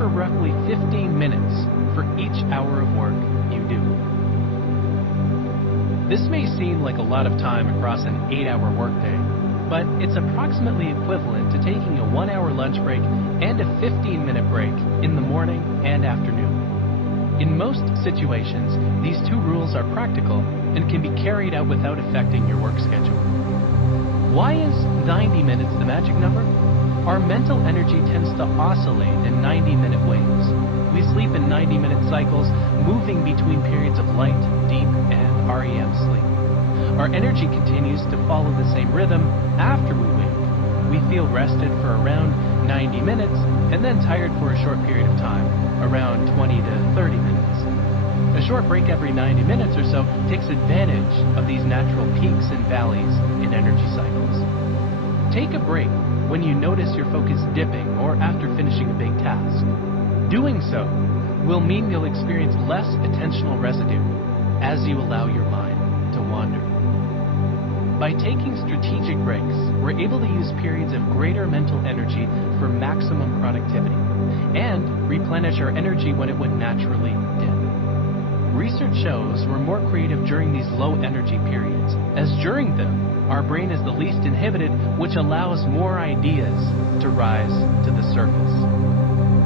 for roughly 15 minutes for each hour of work you do. This may seem like a lot of time across an 8-hour workday, but it's approximately equivalent to taking a 1-hour lunch break and a 15-minute break in the morning and afternoon. In most situations, these two rules are practical and can be carried out without affecting your work schedule. Why is 90 minutes the magic number? Our mental energy tends to oscillate in 90-minute waves. We sleep in 90-minute cycles, moving between periods of light, deep, and REM sleep. Our energy continues to follow the same rhythm after we wake. We feel rested for around 90 minutes and then tired for a short period of time, around 20 to 30 minutes. A short break every 90 minutes or so takes advantage of these natural peaks and valleys in energy cycles. Take a break when you notice your focus dipping or after finishing a big task. Doing so will mean you'll experience less attentional residue as you allow your mind to wander. By taking strategic breaks, we're able to use periods of greater mental energy for maximum productivity and replenish our energy when it would naturally dip. Research shows we're more creative during these low energy periods, as during them, our brain is the least inhibited, which allows more ideas to rise to the surface.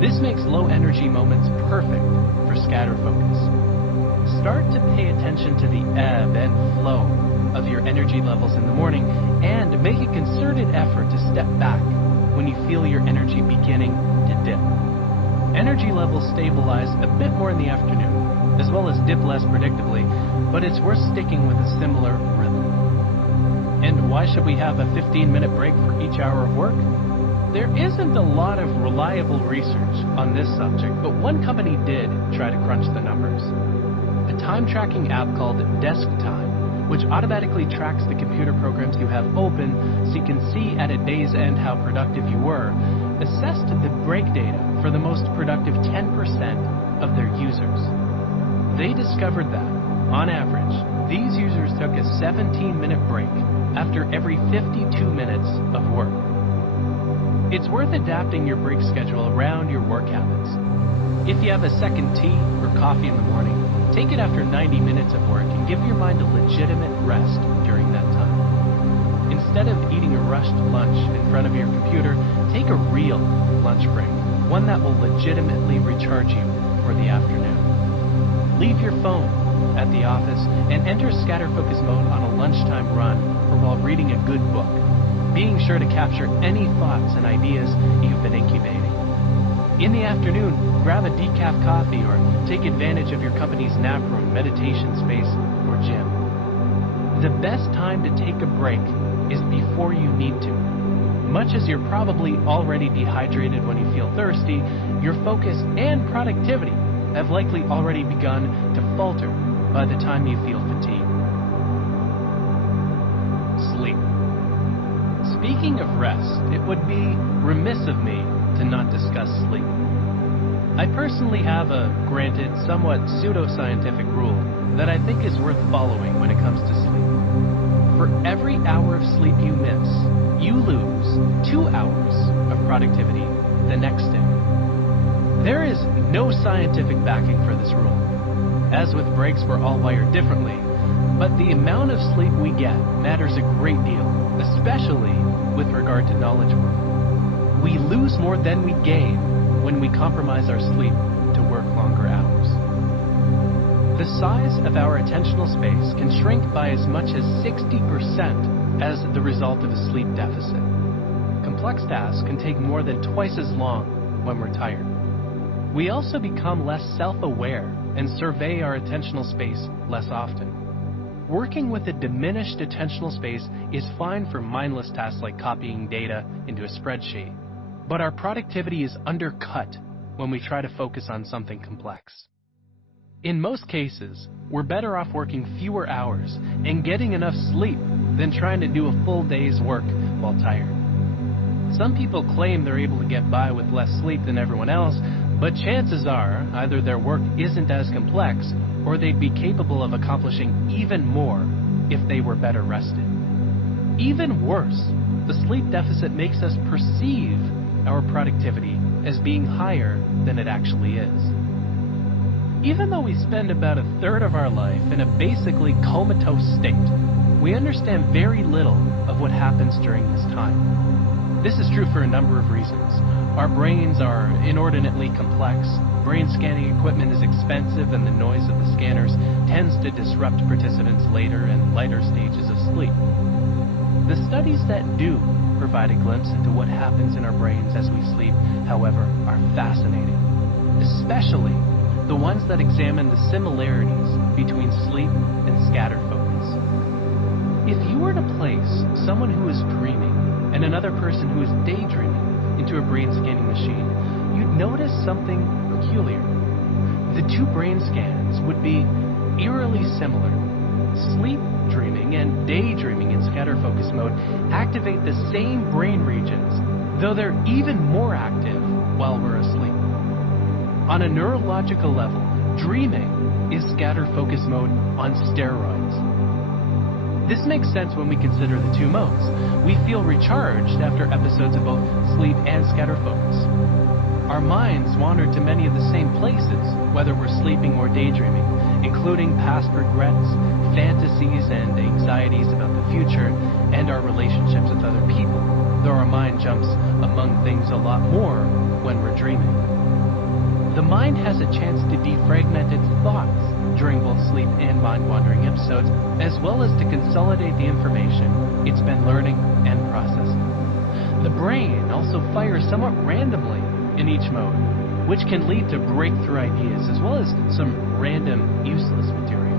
This makes low energy moments perfect for scatter focus. Start to pay attention to the ebb and flow of your energy levels in the morning and make a concerted effort to step back when you feel your energy beginning to dip. Energy levels stabilize a bit more in the afternoon, as well as dip less predictably, but it's worth sticking with a similar rhythm. And why should we have a 15-minute break for each hour of work? There isn't a lot of reliable research on this subject, but one company did try to crunch the numbers. A time tracking app called Desk Time, which automatically tracks the computer programs you have open so you can see at a day's end how productive you were, assessed the break data for the most productive 10% of their users. They discovered that, on average, these users took a 17-minute break after every 52 minutes of work. It's worth adapting your break schedule around your work habits. If you have a second tea or coffee in the morning, take it after 90 minutes of work and give your mind a legitimate rest during that time. Instead of eating a rushed lunch in front of your computer, take a real lunch break, one that will legitimately recharge you for the afternoon. Leave your phone at the office and enter scatter focus mode on a lunchtime run or while reading a good book, being sure to capture any thoughts and ideas you've been incubating. In the afternoon, grab a decaf coffee or take advantage of your company's nap room, meditation space, or gym. The best time to take a break is before you need to. Much as you're probably already dehydrated when you feel thirsty, your focus and productivity have likely already begun to falter by the time you feel fatigued. Sleep. Speaking of rest, it would be remiss of me to not discuss sleep. I personally have a, granted, somewhat pseudoscientific rule that I think is worth following when it comes to sleep. For every hour of sleep you miss, you lose 2 hours of productivity the next day. There is no scientific backing for this rule. As with breaks, we're all wired differently, but the amount of sleep we get matters a great deal, especially with regard to knowledge work. We lose more than we gain when we compromise our sleep to work longer hours. The size of our attentional space can shrink by as much as 60% as the result of a sleep deficit. Complex tasks can take more than twice as long when we're tired. We also become less self-aware and survey our attentional space less often. Working with a diminished attentional space is fine for mindless tasks like copying data into a spreadsheet, but our productivity is undercut when we try to focus on something complex. In most cases, we're better off working fewer hours and getting enough sleep than trying to do a full day's work while tired. Some people claim they're able to get by with less sleep than everyone else, but chances are either their work isn't as complex or they'd be capable of accomplishing even more if they were better rested. Even worse, the sleep deficit makes us perceive our productivity as being higher than it actually is. Even though we spend about a third of our life in a basically comatose state, we understand very little of what happens during this time. This is true for a number of reasons. Our brains are inordinately complex, brain scanning equipment is expensive, and the noise of the scanners tends to disrupt participants later and lighter stages of sleep. The studies that do provide a glimpse into what happens in our brains as we sleep, however, are fascinating, especially the ones that examine the similarities between sleep and scattered focus. If you were to place someone who is dreaming and another person who is daydreaming into a brain scanning machine, you'd notice something peculiar. The two brain scans would be eerily similar. Sleep dreaming and daydreaming in scatter focus mode activate the same brain regions, though they're even more active while we're asleep. On a neurological level, dreaming is scatter focus mode on steroids. This makes sense when we consider the two modes. We feel recharged after episodes of both sleep and scatter focus. Our minds wander to many of the same places, whether we're sleeping or daydreaming, including past regrets, fantasies, and anxieties about the future, and our relationships with other people, though our mind jumps among things a lot more when we're dreaming. The mind has a chance to defragment its thoughts during both sleep and mind-wandering episodes, as well as to consolidate the information it's been learning and processing. The brain also fires somewhat randomly in each mode, which can lead to breakthrough ideas as well as some random, useless material.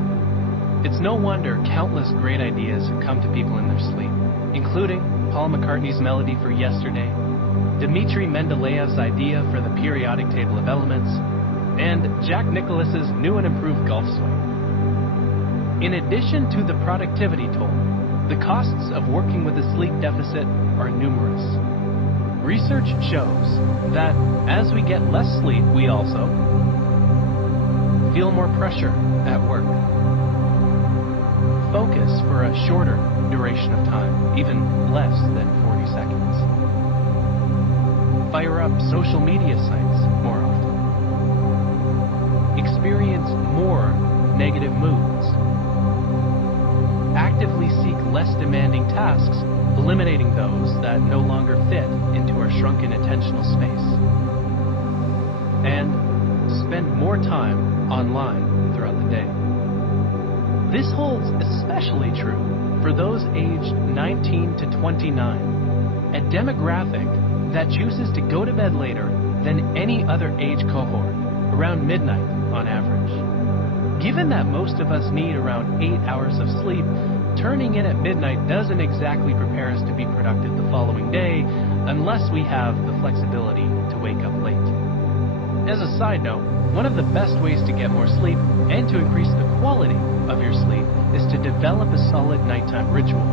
It's no wonder countless great ideas have come to people in their sleep, including Paul McCartney's melody for Yesterday, Dmitri Mendeleev's idea for the periodic table of elements, and Jack Nicklaus's new and improved golf swing. In addition to the productivity toll, the costs of working with a sleep deficit are numerous. Research shows that as we get less sleep, we also feel more pressure at work, focus for a shorter duration of time, even less than 40 seconds, fire up social media sites more often, experience more negative moods, actively seek less demanding tasks, eliminating those that no longer fit into our shrunken attentional space, and spend more time online throughout the day. This holds especially true for those aged 19 to 29, a demographic that chooses to go to bed later than any other age cohort, around midnight on average. Given that most of us need around 8 hours of sleep, turning in at midnight doesn't exactly prepare us to be productive the following day unless we have the flexibility to wake up late. As a side note, one of the best ways to get more sleep and to increase the quality of your sleep is to develop a solid nighttime ritual.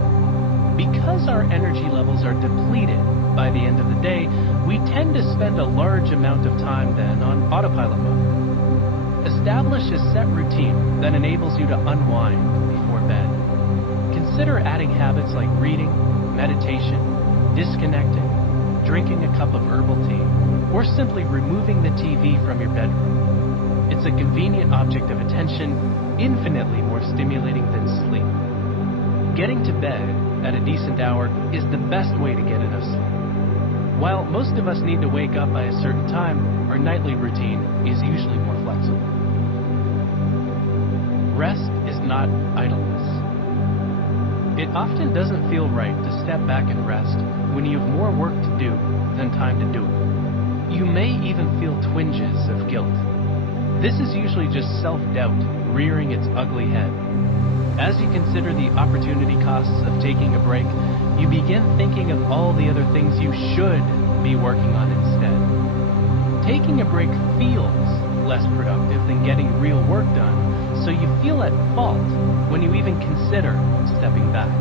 Because our energy levels are depleted by the end of the day, we tend to spend a large amount of time then on autopilot mode. Establish a set routine that enables you to unwind before bed. Consider adding habits like reading, meditation, disconnecting, drinking a cup of herbal tea, or simply removing the TV from your bedroom. It's a convenient object of attention, infinitely more stimulating than sleep. Getting to bed at a decent hour is the best way to get enough sleep. While most of us need to wake up by a certain time, our nightly routine is usually more flexible. Rest is not idleness. It often doesn't feel right to step back and rest when you have more work to do than time to do it. You may even feel twinges of guilt. This is usually just self-doubt rearing its ugly head. As you consider the opportunity costs of taking a break, you begin thinking of all the other things you should be working on instead. Taking a break feels less productive than getting real work done, so you feel at fault when you even consider stepping back.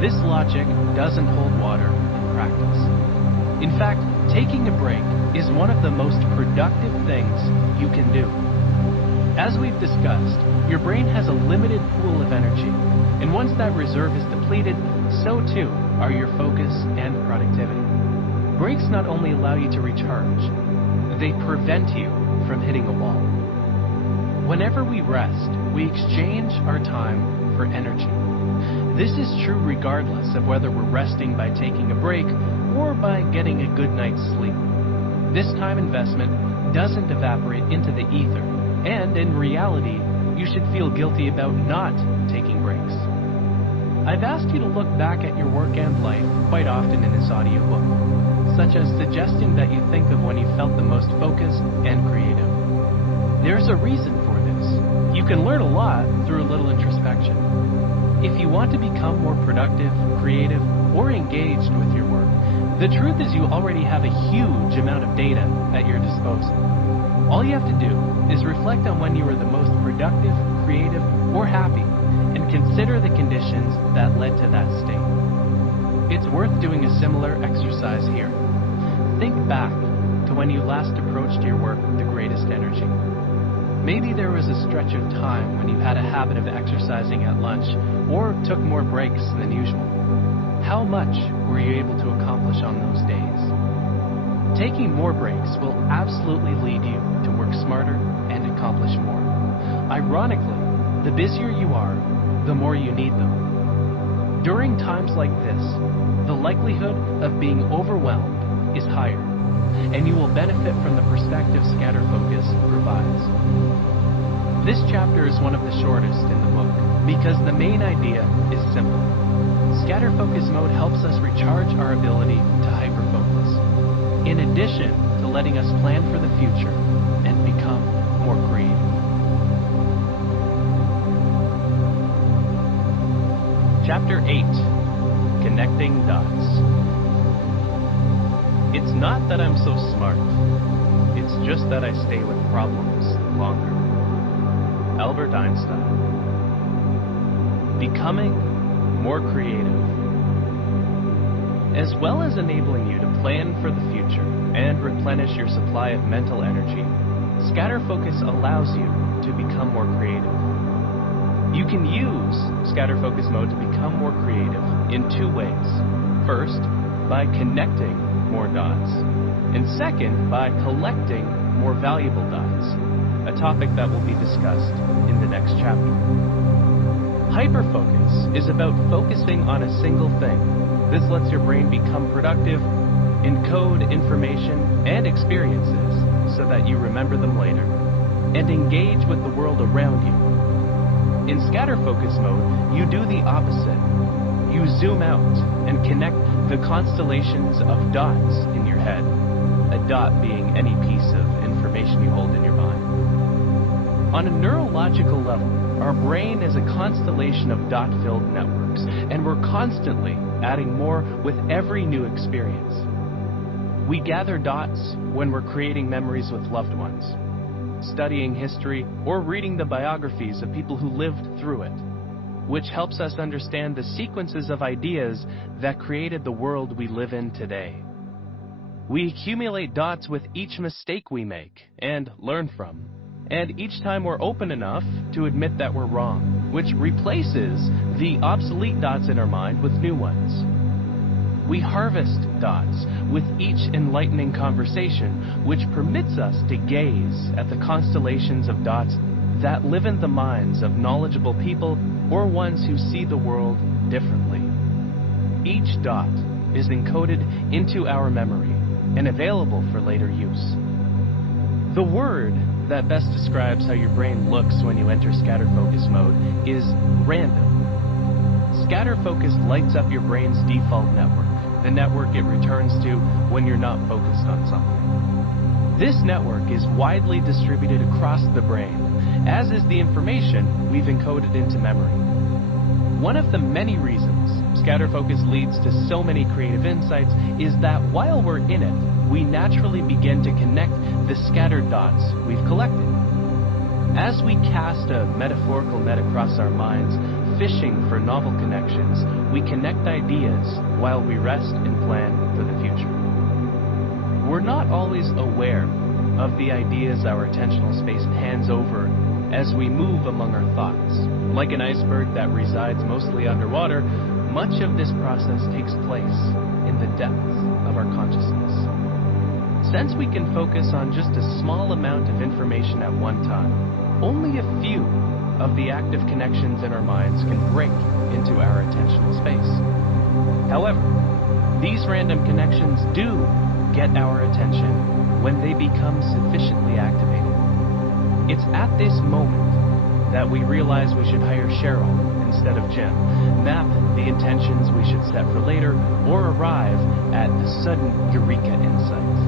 This logic doesn't hold water in practice. In fact, taking a break is one of the most productive things you can do. As we've discussed, your brain has a limited pool of energy, and once that reserve is depleted, so too are your focus and productivity. Breaks not only allow you to recharge, they prevent you from hitting a wall. Whenever we rest, we exchange our time for energy. This is true regardless of whether we're resting by taking a break or by getting a good night's sleep. This time investment doesn't evaporate into the ether, and in reality, you should feel guilty about not taking breaks. I've asked you to look back at your work and life quite often in this audiobook, such as suggesting that you think of when you felt the most focused and creative. There's a reason for this. You can learn a lot through a little introspection. If you want to become more productive, creative, or engaged with your work, the truth is you already have a huge amount of data at your disposal. All you have to do is reflect on when you were the most productive, creative, or happy, and consider the conditions that led to that state. It's worth doing a similar exercise here. Think back to when you last approached your work with the greatest energy. Maybe there was a stretch of time when you had a habit of exercising at lunch or took more breaks than usual. How much were you able to accomplish on those days? Taking more breaks will absolutely lead you to work smarter and accomplish more. Ironically, the busier you are, the more you need them. During times like this, the likelihood of being overwhelmed is higher, and you will benefit from the perspective HyperFocus provides. This chapter is one of the shortest in the book because the main idea is simple. HyperFocus mode helps us recharge our ability to hyperfocus, in addition to letting us plan for the future and become more creative. Chapter 8, Connecting Dots. It's not that I'm so smart. It's just that I stay with problems longer. Albert Einstein. Becoming more creative. As well as enabling you to plan for the future and replenish your supply of mental energy, HyperFocus allows you to become more creative. You can use HyperFocus mode to become more creative in two ways. First, by connecting more dots, and second, by collecting more valuable dots, a topic that will be discussed in the next chapter. HyperFocus is about focusing on a single thing. This lets your brain become productive, encode information and experiences so that you remember them later, and engage with the world around you. In HyperFocus mode, you do the opposite. You zoom out and connect the constellations of dots in your head, a dot being any piece of information you hold in your mind. On a neurological level, our brain is a constellation of dot-filled networks, and we're constantly adding more with every new experience. We gather dots when we're creating memories with loved ones, studying history, or reading the biographies of people who lived through it, which helps us understand the sequences of ideas that created the world we live in today. We accumulate dots with each mistake we make and learn from, and each time we're open enough to admit that we're wrong, which replaces the obsolete dots in our mind with new ones. We harvest dots with each enlightening conversation, which permits us to gaze at the constellations of dots that live in the minds of knowledgeable people or ones who see the world differently. Each dot is encoded into our memory and available for later use. The word that best describes how your brain looks when you enter HyperFocus mode is random. HyperFocus lights up your brain's default network, the network it returns to when you're not focused on something. This network is widely distributed across the brain, as is the information we've encoded into memory. One of the many reasons HyperFocus leads to so many creative insights is that while we're in it, we naturally begin to connect the scattered dots we've collected. As we cast a metaphorical net across our minds, fishing for novel connections, we connect ideas while we rest and plan for the future. We're not always aware of the ideas our attentional space hands over as we move among our thoughts. Like an iceberg that resides mostly underwater, much of this process takes place in the depths. of our consciousness. Since we can focus on just a small amount of information at one time, only a few of the active connections in our minds can break into our attentional space. However, these random connections do get our attention when they become sufficiently activated. It's at this moment that we realize we should hire Cheryl instead of Jim, map the intentions we should set for later, or arrive at a sudden eureka insight.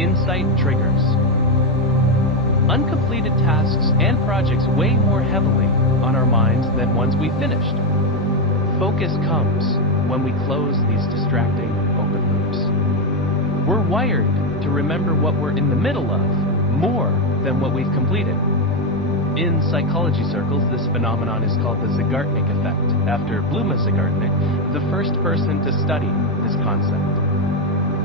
Insight triggers. Uncompleted tasks and projects weigh more heavily on our minds than ones we finished. Focus comes when we close these distracting open loops. We're wired to remember what we're in the middle of more than what we've completed. In psychology circles, this phenomenon is called the Zygarnik effect, after Bluma Zygarnik, the first person to study this concept.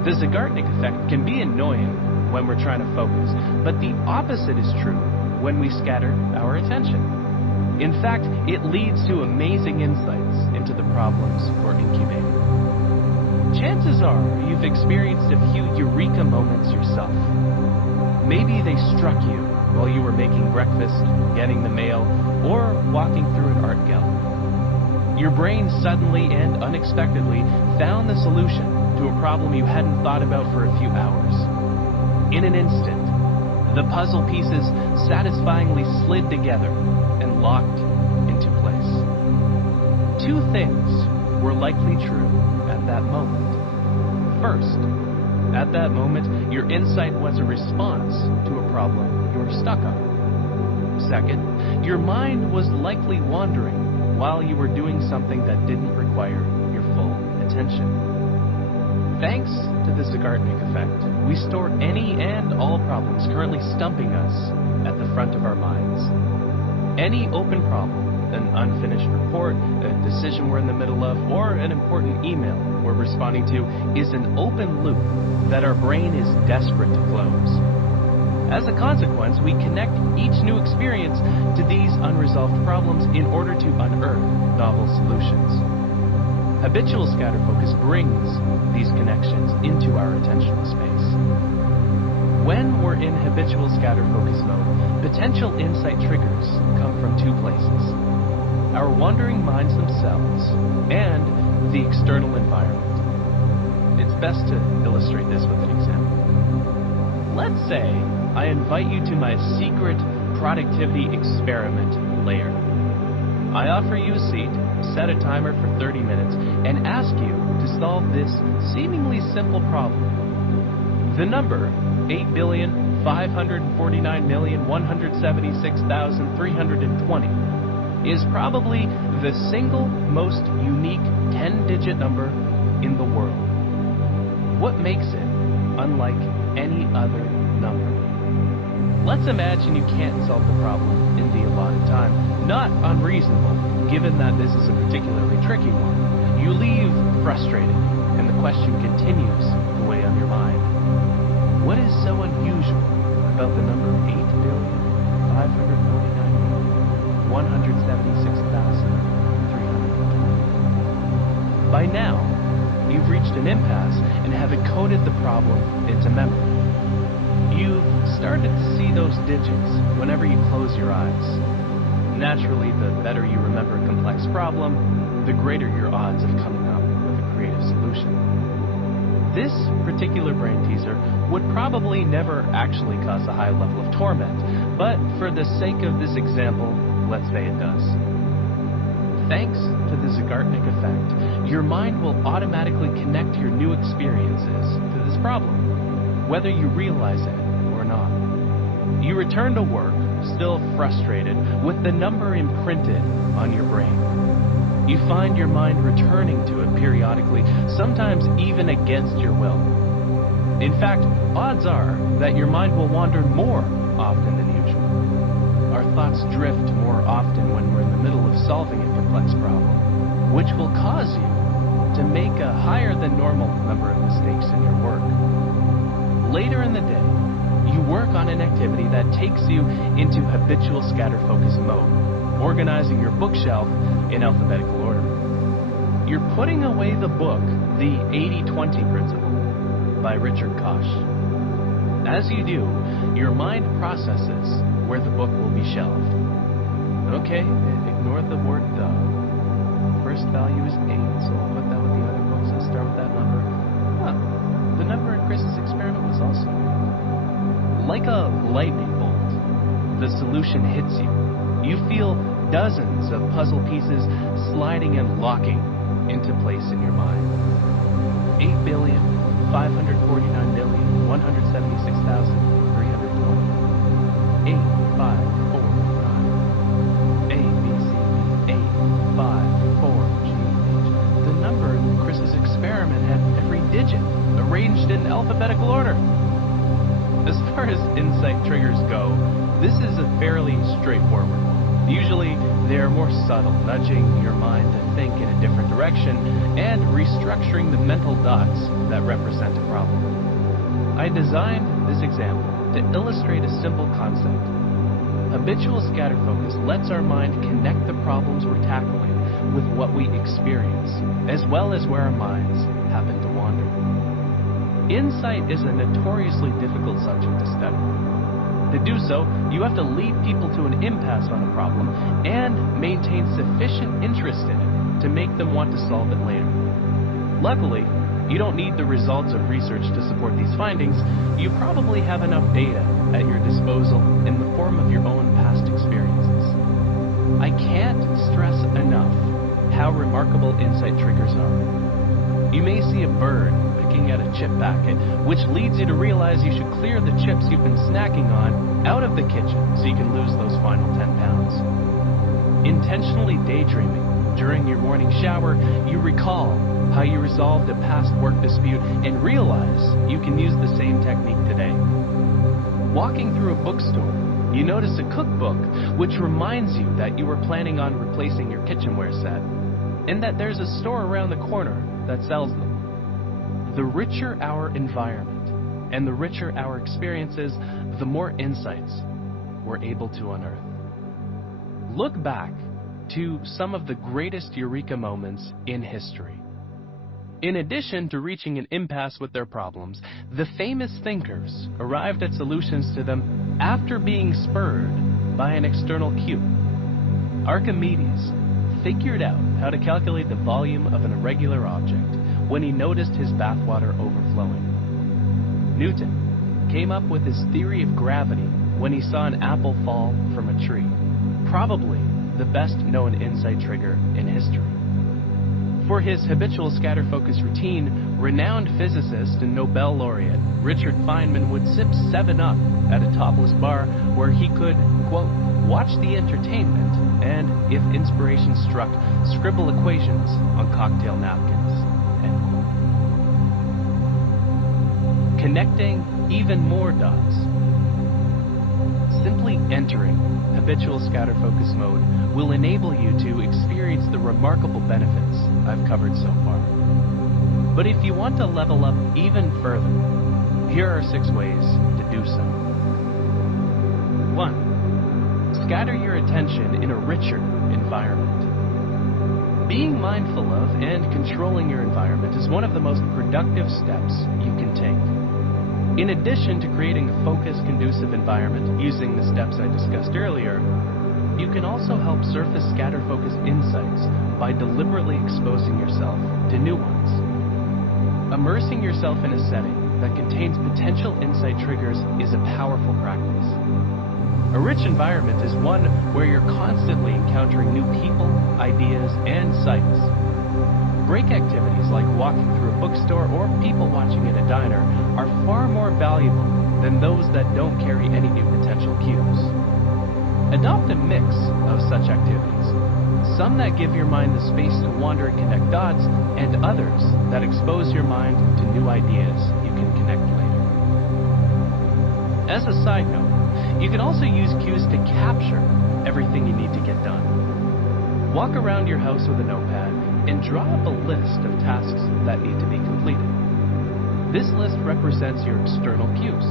The Zygarnik effect can be annoying when we're trying to focus, but the opposite is true when we scatter our attention. In fact, it leads to amazing insights into the problems we're incubating. Chances are you've experienced a few eureka moments yourself. Maybe they struck you while you were making breakfast, getting the mail, or walking through an art gallery. Your brain suddenly and unexpectedly found the solution to a problem you hadn't thought about for a few hours. In an instant, the puzzle pieces satisfyingly slid together and locked into place. Two things were likely true at that moment. First, at that moment, your insight was a response to a problem you were stuck on. Second, your mind was likely wandering while you were doing something that didn't require your full attention. Thanks to the Zygarnik effect, we store any and all problems currently stumping us at the front of our minds. Any open problem, an unfinished report, a decision we're in the middle of, or an important email we're responding to, is an open loop that our brain is desperate to close. As a consequence, we connect each new experience to these unresolved problems in order to unearth novel solutions. Habitual scatter focus brings these connections into our attentional space. When we're in habitual scatter focus mode, potential insight triggers come from two places: our wandering minds themselves and the external environment. It's best to illustrate this with an example. Let's say I invite you to my secret productivity experiment lair. I offer you a seat, set a timer for 30 minutes, and ask you to solve this seemingly simple problem. The number 8,549,176,320 is probably the single most unique 10-digit number in the world. What makes it unlike any other number? Let's imagine you can't solve the problem in the allotted time. Not unreasonable, given that this is a particularly tricky one. You leave frustrated, and the question continues to weigh on your mind. What is so unusual about the number 8,549,176,320? By now, you've reached an impasse and have encoded the problem into memory. You've started to see those digits whenever you close your eyes. Naturally, the better you remember a complex problem, the greater your odds of coming up with a creative solution. This particular brain teaser would probably never actually cause a high level of torment, but for the sake of this example, let's say it does. Thanks to the Zygarnik effect, your mind will automatically connect your new experiences to this problem, whether you realize it or not. You return to work, still frustrated, with the number imprinted on your brain. You find your mind returning to it periodically, sometimes even against your will. In fact, odds are that your mind will wander more often than usual. Our thoughts drift more often when we're in the middle of solving a complex problem, which will cause you to make a higher than normal number of mistakes in your work. Later in the day, you work on an activity that takes you into habitual scatter focus mode, organizing your bookshelf in alphabetical order. you're putting away the book, The 80-20 Principle by Richard Koch. As you do, your mind processes where the book will be shelved. Okay, ignore the word the. First value is 8, so we'll put that with the other books and start with that number. Huh, the number in Chris's experiment was also 8. Like a lightning bolt, the solution hits you. You feel dozens of puzzle pieces sliding and locking into place in your mind. 8,549,176,320. 8, 5, 4, 9. A, B, C, D. 8, 5, 4, G, H. The number in Chris's experiment had every digit arranged in alphabetical order. As far as insight triggers go, this is a fairly straightforward one. Usually, they are more subtle, nudging your mind to think in a different direction and restructuring the mental dots that represent a problem. I designed this example to illustrate a simple concept. Habitual scatter focus lets our mind connect the problems we're tackling with what we experience, as well as where our minds happen to wander. Insight is a notoriously difficult subject to study. To do so, you have to lead people to an impasse on a problem and maintain sufficient interest in it to make them want to solve it later. Luckily, you don't need the results of research to support these findings. You probably have enough data at your disposal in the form of your own past experiences. I can't stress enough how remarkable insight triggers are. You may see a bird picking at a chip packet, which leads you to realize you should clear the chips you've been snacking on out of the kitchen so you can lose those final 10 pounds. Intentionally daydreaming during your morning shower, you recall how you resolved a past work dispute and realize you can use the same technique today. Walking through a bookstore, you notice a cookbook which reminds you that you were planning on replacing your kitchenware set and that there's a store around the corner that sells them. The richer our environment and the richer our experiences, the more insights we're able to unearth. Look back to some of the greatest eureka moments in history. In addition to reaching an impasse with their problems, the famous thinkers arrived at solutions to them after being spurred by an external cue. Archimedes figured out how to calculate the volume of an irregular object when he noticed his bathwater overflowing. Newton came up with his theory of gravity when he saw an apple fall from a tree, probably the best known insight trigger in history. For his habitual scatter focus routine, renowned physicist and Nobel laureate Richard Feynman would sip 7-Up at a topless bar where he could, quote, watch the entertainment and, if inspiration struck, scribble equations on cocktail napkins, end quote. Connecting even more dots. Simply entering habitual scatter focus mode will enable you to experience the remarkable benefits I've covered so far. But if you want to level up even further, here are 6 ways to do so. 1. Scatter your attention in a richer environment. Being mindful of and controlling your environment is one of the most productive steps you can take. In addition to creating a focused, conducive environment using the steps I discussed earlier, you can also help surface scatter focus insights by deliberately exposing yourself to new ones. Immersing yourself in a setting that contains potential insight triggers is a powerful practice. A rich environment is one where you're constantly encountering new people, ideas, and sights. Break activities like walking through a bookstore or people watching at a diner are far more valuable than those that don't carry any new potential cues. Adopt a mix of such activities, some that give your mind the space to wander and connect dots, and others that expose your mind to new ideas you can connect later. As a side note, you can also use cues to capture everything you need to get done. Walk around your house with a notepad and draw up a list of tasks that need to be completed. This list represents your external cues.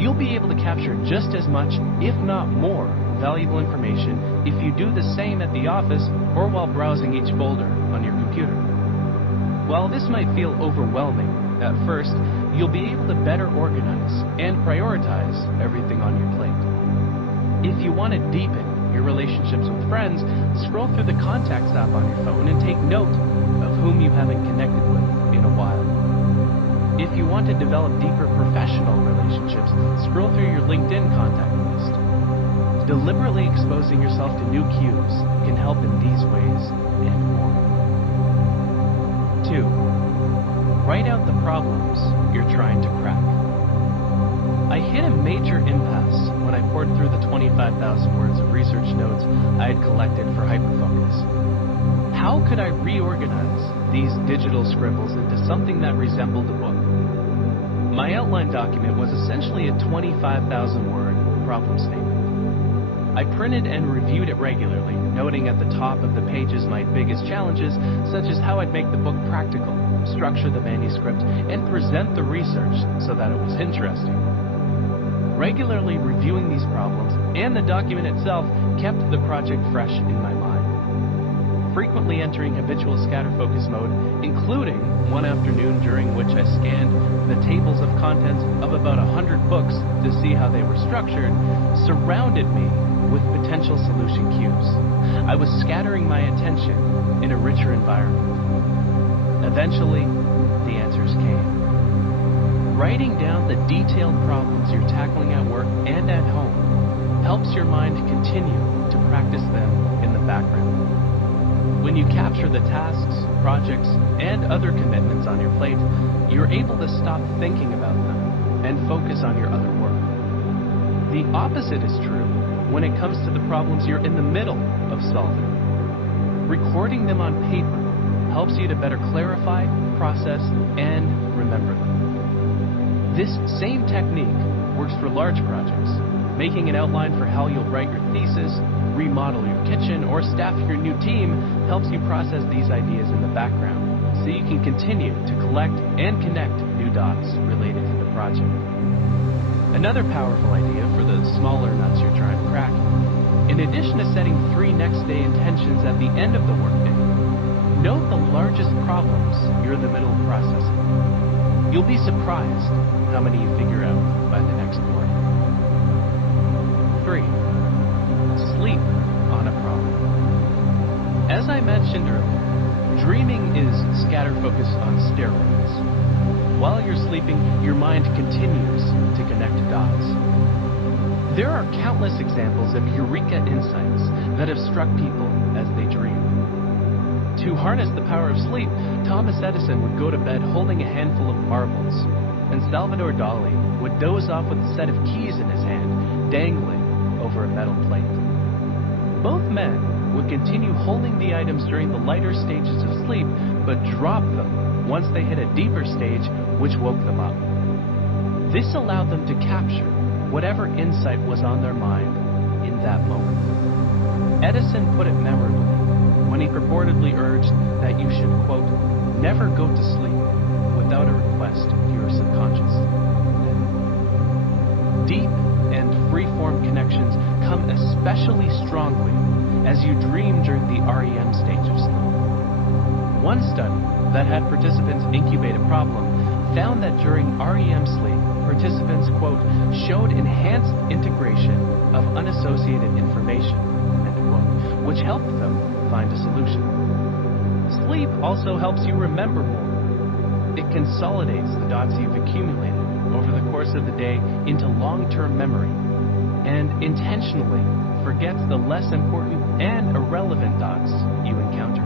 You'll be able to capture just as much, if not more, valuable information if you do the same at the office or while browsing each folder on your computer. computer. While this might feel overwhelming at first, you'll be able to better organize and prioritize everything on your plate. If you want to deepen your relationships with friends, scroll through the Contacts app on your phone and take note of whom you haven't connected with in a while. If you want to develop deeper professional relationships, scroll through your LinkedIn contact list. Deliberately exposing yourself to new cues can help in these ways and more. 2. Write out the problems you're trying to crack. I hit a major impasse when I poured through the 25,000 words of research notes I had collected for HyperFocus. How could I reorganize these digital scribbles into something that resembled a book? My outline document was essentially a 25,000-word problem statement. I printed and reviewed it regularly, noting at the top of the pages my biggest challenges, such as how I'd make the book practical, structure the manuscript, and present the research so that it was interesting. Regularly reviewing these problems and the document itself kept the project fresh in my mind. Frequently entering habitual scatter focus mode, including one afternoon during which I scanned the tables of contents of about 100 books to see how they were structured, surrounded me with potential solution cues. I was scattering my attention in a richer environment. Eventually, the answers came. Writing down the detailed problems you're tackling at work and at home helps your mind continue to practice them in the background. When you capture the tasks, projects, and other commitments on your plate, you're able to stop thinking about them and focus on your other work. The opposite is true when it comes to the problems you're in the middle of solving. Recording them on paper helps you to better clarify, process, and remember them. This same technique works for large projects. Making an outline for how you'll write your thesis, remodel your kitchen, or staff your new team helps you process these ideas in the background, so you can continue to collect and connect new dots related to the project. Another powerful idea for the smaller nuts you're trying to crack, in addition to setting 3 next-day intentions at the end of the workday, note the largest problems you're in the middle of processing. You'll be surprised how many you figure out by the next morning. 3. Sleep on a problem. As I mentioned earlier, dreaming is scatter focus on steroids. While you're sleeping, your mind continues to connect dots. There are countless examples of eureka insights that have struck people as they dream. To harness the power of sleep, Thomas Edison would go to bed holding a handful of marbles, and Salvador Dali would doze off with a set of keys in his hand, dangling over a metal plate. Both men would continue holding the items during the lighter stages of sleep, but drop them once they hit a deeper stage, which woke them up. This allowed them to capture whatever insight was on their mind in that moment. Edison put it memorably when he purportedly urged that you should, quote, never go to sleep without a request to your subconscious. Deep and free-form connections come especially strongly as you dream during the REM stage of sleep. One study that had participants incubate a problem found that during REM sleep, participants, quote, showed enhanced integration of unassociated information, end quote, which helped them find a solution. Sleep also helps you remember more. It consolidates the dots you've accumulated over the course of the day into long-term memory and intentionally forgets the less important and irrelevant dots you encounter.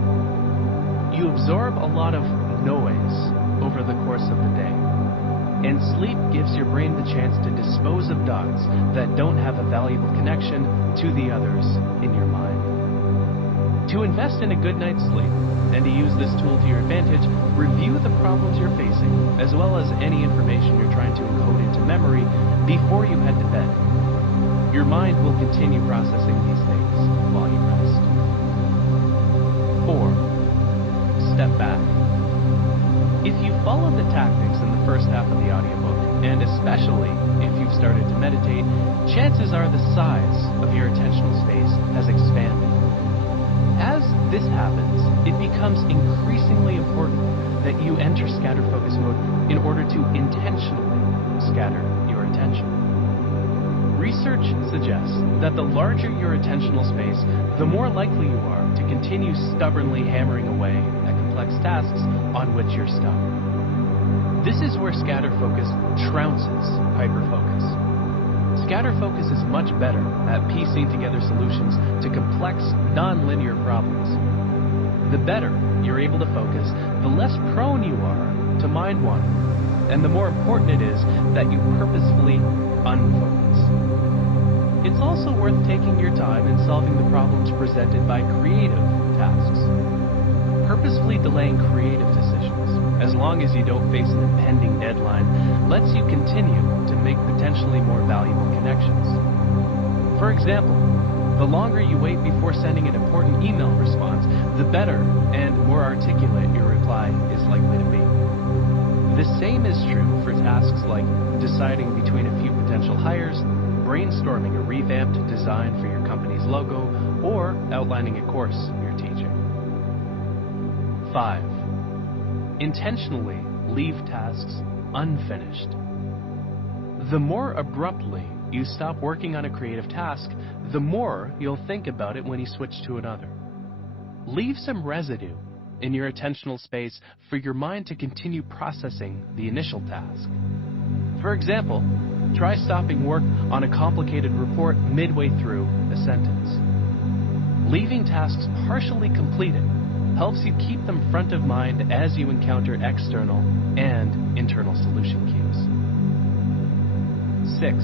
You absorb a lot of noise over the course of the day, and sleep gives your brain the chance to dispose of dots that don't have a valuable connection to the others in your mind. To invest in a good night's sleep and to use this tool to your advantage, review the problems you're facing as well as any information you're trying to encode into memory before you head to bed. Your mind will continue processing these things while you rest. 4. Step back. If you follow the tactics in the first half of the audiobook, and especially if you've started to meditate, chances are the size of your attentional space has expanded. As this happens, it becomes increasingly important that you enter scatter focus mode in order to intentionally scatter your attention. Research suggests that the larger your attentional space, the more likely you are to continue stubbornly hammering away at complex tasks on which you're stuck. This is where scatter focus trounces hyperfocus. Scatter focus is much better at piecing together solutions to complex, non-linear problems. The better you're able to focus, the less prone you are to mind wandering, and the more important it is that you purposefully unfocus. It's also worth taking your time in solving the problems presented by creative tasks. Purposefully delaying creative decisions, as long as you don't face an impending deadline, lets you continue to make potentially more valuable connections. For example, the longer you wait before sending an important email response, the better and more articulate your reply is likely to be. The same is true for tasks like deciding between a few potential hires, brainstorming a revamped design for your company's logo, or outlining a course you're teaching. 5. Intentionally leave tasks unfinished. The more abruptly you stop working on a creative task, the more you'll think about it when you switch to another. Leave some residue in your attentional space for your mind to continue processing the initial task. For example, try stopping work on a complicated report midway through a sentence. Leaving tasks partially completed helps you keep them front of mind as you encounter external and internal solution cues. 6.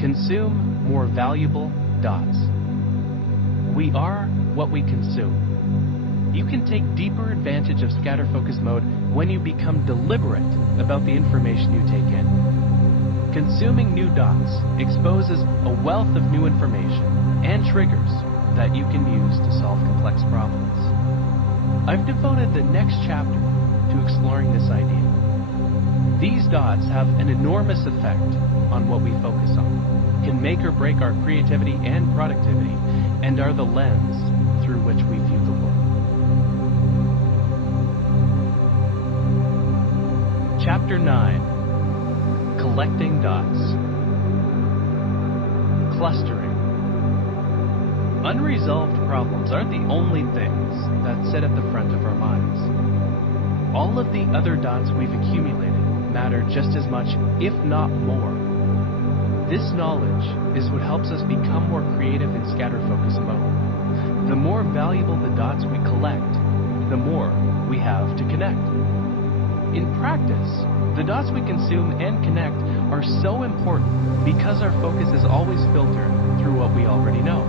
Consume more valuable dots. We are what we consume. You can take deeper advantage of scatter focus mode when you become deliberate about the information you take in. Consuming new dots exposes a wealth of new information and triggers that you can use to solve complex problems. I've devoted the next chapter to exploring this idea. These dots have an enormous effect on what we focus on, can make or break our creativity and productivity, and are the lens through which we view the world. Chapter 9. Collecting dots. Clustering. Unresolved problems aren't the only things that sit at the front of our minds. All of the other dots we've accumulated matter just as much, if not more. This knowledge is what helps us become more creative in scatter focus mode. The more valuable the dots we collect, the more we have to connect. In practice, the dots we consume and connect are so important because our focus is always filtered through what we already know.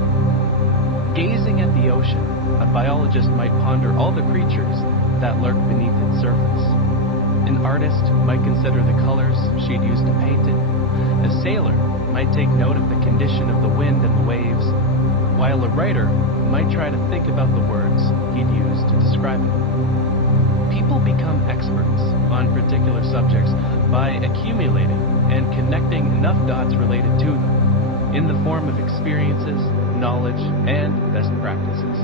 Gazing at the ocean, a biologist might ponder all the creatures that lurk beneath its surface. An artist might consider the colors she'd use to paint it. A sailor might take note of the condition of the wind and the waves, while a writer might try to think about the words he'd use to describe it. People become experts on particular subjects by accumulating and connecting enough dots related to them in the form of experiences, knowledge, and best practices.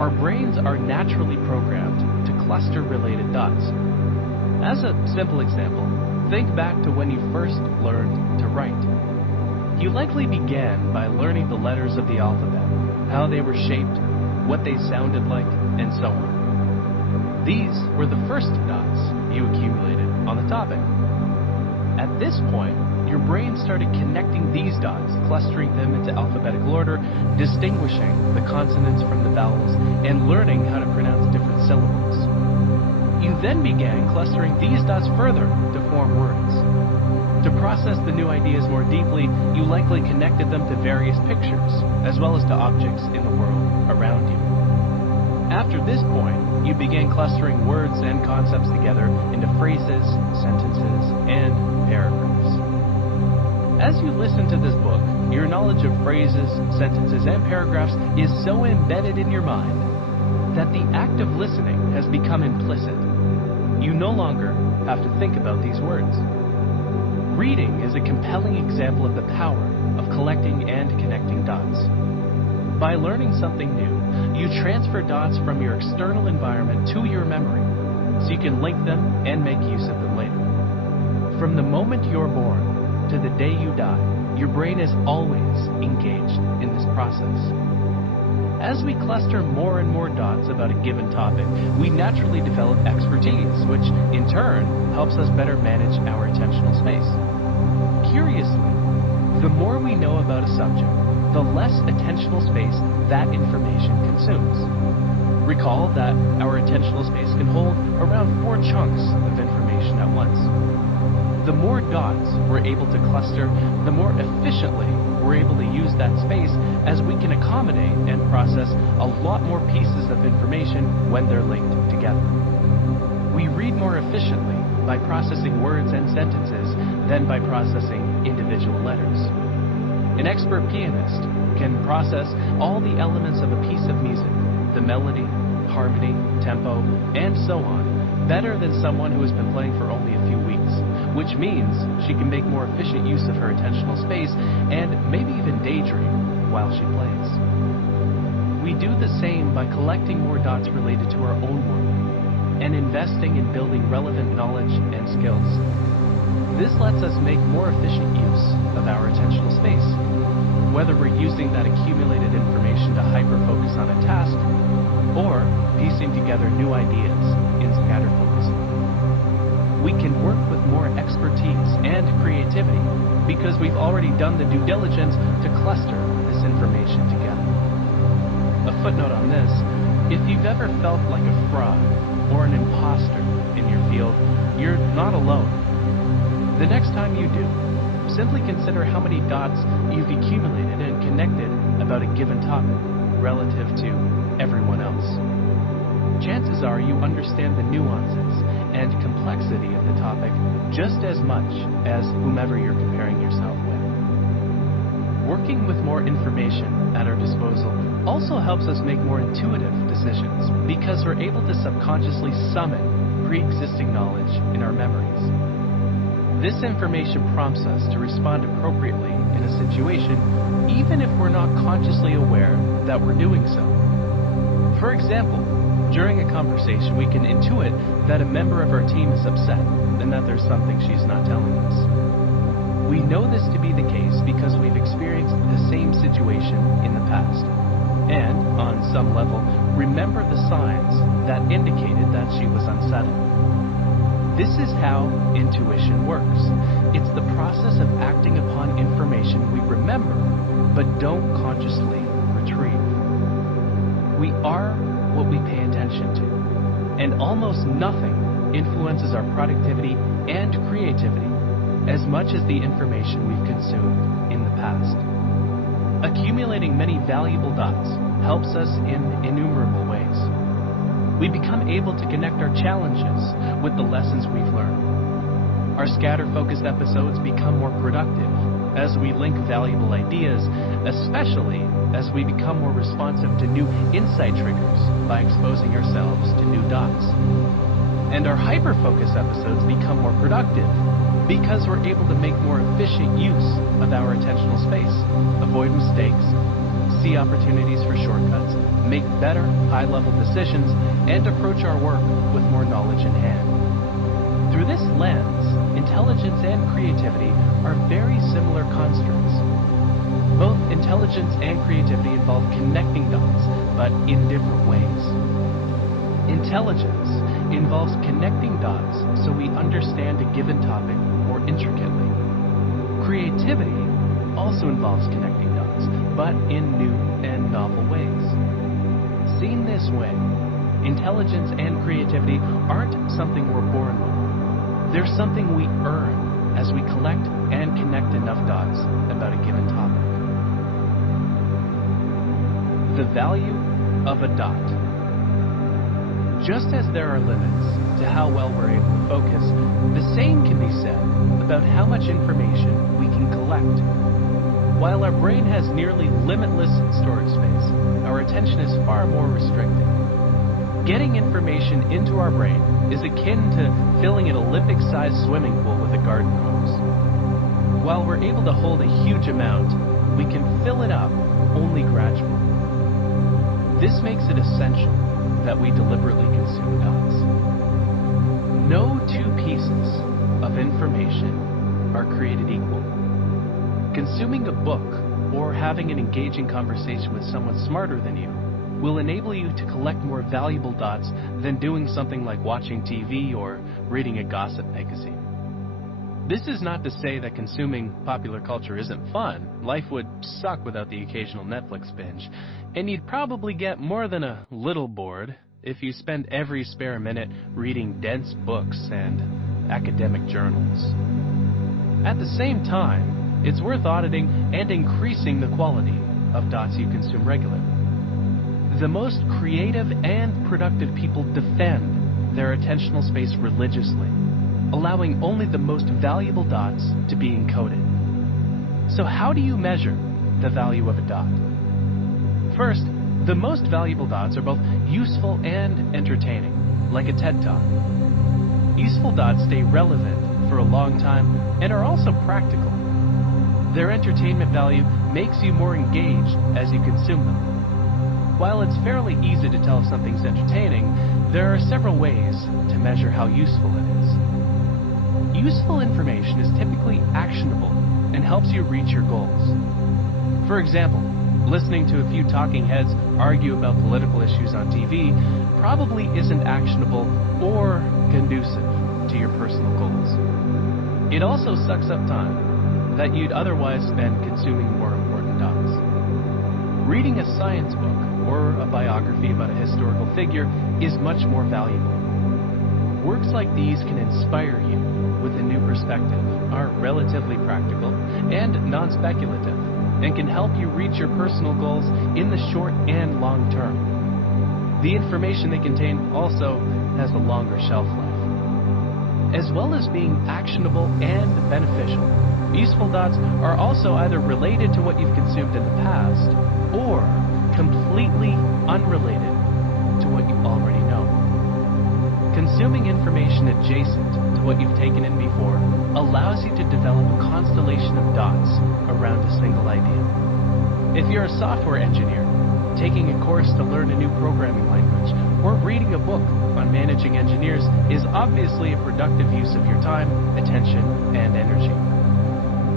Our brains are naturally programmed to cluster related dots. As a simple example, think back to when you first learned to write. You likely began by learning the letters of the alphabet, how they were shaped, what they sounded like, and so on. These were the first dots you accumulated on the topic. At this point, your brain started connecting these dots, clustering them into alphabetical order, distinguishing the consonants from the vowels, and learning how to pronounce different syllables. You then began clustering these dots further to form words. To process the new ideas more deeply, you likely connected them to various pictures, as well as to objects in the world around you. After this point, you began clustering words and concepts together into phrases, sentences, and paragraphs. As you listen to this book, your knowledge of phrases, sentences, and paragraphs is so embedded in your mind that the act of listening has become implicit. You no longer have to think about these words. Reading is a compelling example of the power of collecting and connecting dots. By learning something new, You transfer dots from your external environment to your memory, so you can link them and make use of them later. From the moment you're born to the day you die, your brain is always engaged in this process. As we cluster more and more dots about a given topic, we naturally develop expertise, which in turn helps us better manage our attentional space. Curiously, the more we know about a subject, the less attentional space that information consumes. Recall that our attentional space can hold around 4 chunks of information at once. The more dots we're able to cluster, the more efficiently we're able to use that space, as we can accommodate and process a lot more pieces of information when they're linked together. We read more efficiently by processing words and sentences than by processing individual letters. An expert pianist can process all the elements of a piece of music, the melody, harmony, tempo, and so on, better than someone who has been playing for only a few weeks, which means she can make more efficient use of her attentional space and maybe even daydream while she plays. We do the same by collecting more dots related to our own work and investing in building relevant knowledge and skills. This lets us make more efficient use of our attentional space, whether we're using that accumulated information to hyperfocus on a task or piecing together new ideas in scattered focus. We can work with more expertise and creativity because we've already done the due diligence to cluster this information together. A footnote on this: if you've ever felt like a fraud or an imposter in your field, you're not alone. The next time you do, simply consider how many dots you've accumulated and connected about a given topic relative to everyone else. Chances are you understand the nuances and complexity of the topic just as much as whomever you're comparing yourself with. Working with more information at our disposal also helps us make more intuitive decisions because we're able to subconsciously summon pre-existing knowledge in our memories. This information prompts us to respond appropriately in a situation, even if we're not consciously aware that we're doing so. For example, during a conversation, we can intuit that a member of our team is upset and that there's something she's not telling us. We know this to be the case because we've experienced the same situation in the past, and, on some level, remember the signs that indicated that she was unsettled. This is how intuition works. It's the process of acting upon information we remember but don't consciously retrieve. We are what we pay attention to, and almost nothing influences our productivity and creativity as much as the information we've consumed in the past. Accumulating many valuable dots helps us in innumerable ways. We become able to connect our challenges with the lessons we've learned. Our scatter-focused episodes become more productive as we link valuable ideas, especially as we become more responsive to new insight triggers by exposing ourselves to new dots. And our hyper-focus episodes become more productive because we're able to make more efficient use of our attentional space, avoid mistakes, see opportunities for shortcuts, make better high-level decisions, and approach our work with more knowledge in hand. Through this lens, intelligence and creativity are very similar constructs. Both intelligence and creativity involve connecting dots, but in different ways. Intelligence involves connecting dots so we understand a given topic more intricately. Creativity also involves connecting dots, but in new and novel ways. Seen this way, intelligence and creativity aren't something we're born with. They're something we earn as we collect and connect enough dots about a given topic. The value of a dot. Just as there are limits to how well we're able to focus, the same can be said about how much information we can collect. While our brain has nearly limitless storage space, our attention is far more restricted. Getting information into our brain is akin to filling an Olympic-sized swimming pool with a garden hose. While we're able to hold a huge amount, we can fill it up only gradually. This makes it essential that we deliberately consume dots. No two pieces of information are created equal. Consuming a book or having an engaging conversation with someone smarter than you will enable you to collect more valuable dots than doing something like watching TV or reading a gossip magazine. This is not to say that consuming popular culture isn't fun. Life would suck without the occasional Netflix binge, and you'd probably get more than a little bored if you spend every spare minute reading dense books and academic journals. At the same time, it's worth auditing and increasing the quality of dots you consume regularly. The most creative and productive people defend their attentional space religiously, allowing only the most valuable dots to be encoded. So how do you measure the value of a dot? First, the most valuable dots are both useful and entertaining, like a TED Talk. Useful dots stay relevant for a long time and are also practical. Their entertainment value makes you more engaged as you consume them. While it's fairly easy to tell if something's entertaining, there are several ways to measure how useful it is. Useful information is typically actionable and helps you reach your goals. For example, listening to a few talking heads argue about political issues on TV probably isn't actionable or conducive to your personal goals. It also sucks up time that you'd otherwise spend consuming more important dots. Reading a science book or a biography about a historical figure is much more valuable. Works like these can inspire you with a new perspective, are relatively practical and non-speculative, and can help you reach your personal goals in the short and long term. The information they contain also has a longer shelf life. As well as being actionable and beneficial, useful dots are also either related to what you've consumed in the past or completely unrelated to what you already know. Consuming information adjacent to what you've taken in before allows you to develop a constellation of dots around a single idea. If you're a software engineer, taking a course to learn a new programming language, or reading a book on managing engineers is obviously a productive use of your time, attention, and energy.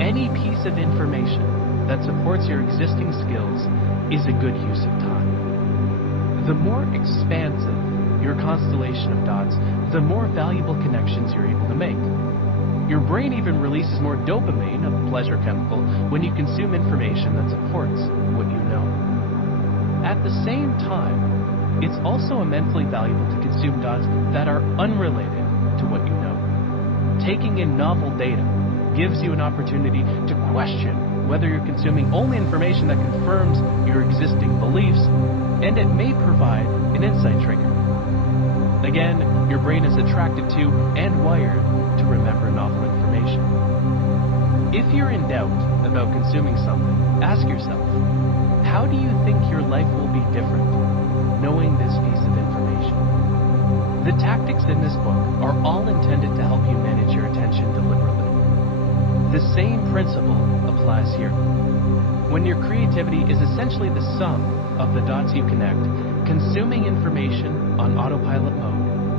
Any piece of information that supports your existing skills is a good use of time. The more expansive your constellation of dots, the more valuable connections you're able to make. Your brain even releases more dopamine, a pleasure chemical, when you consume information that supports what you know. At the same time, it's also immensely valuable to consume dots that are unrelated to what you know. Taking in novel data gives you an opportunity to question whether you're consuming only information that confirms your existing beliefs, and it may provide an insight trigger. Again, your brain is attracted to and wired to remember novel information. If you're in doubt about consuming something, ask yourself, how do you think your life will be different knowing this piece of information? The tactics in this book are all intended to help you manage your attention deliberately. The same principle applies here. When your creativity is essentially the sum of the dots you connect, consuming information on autopilot mode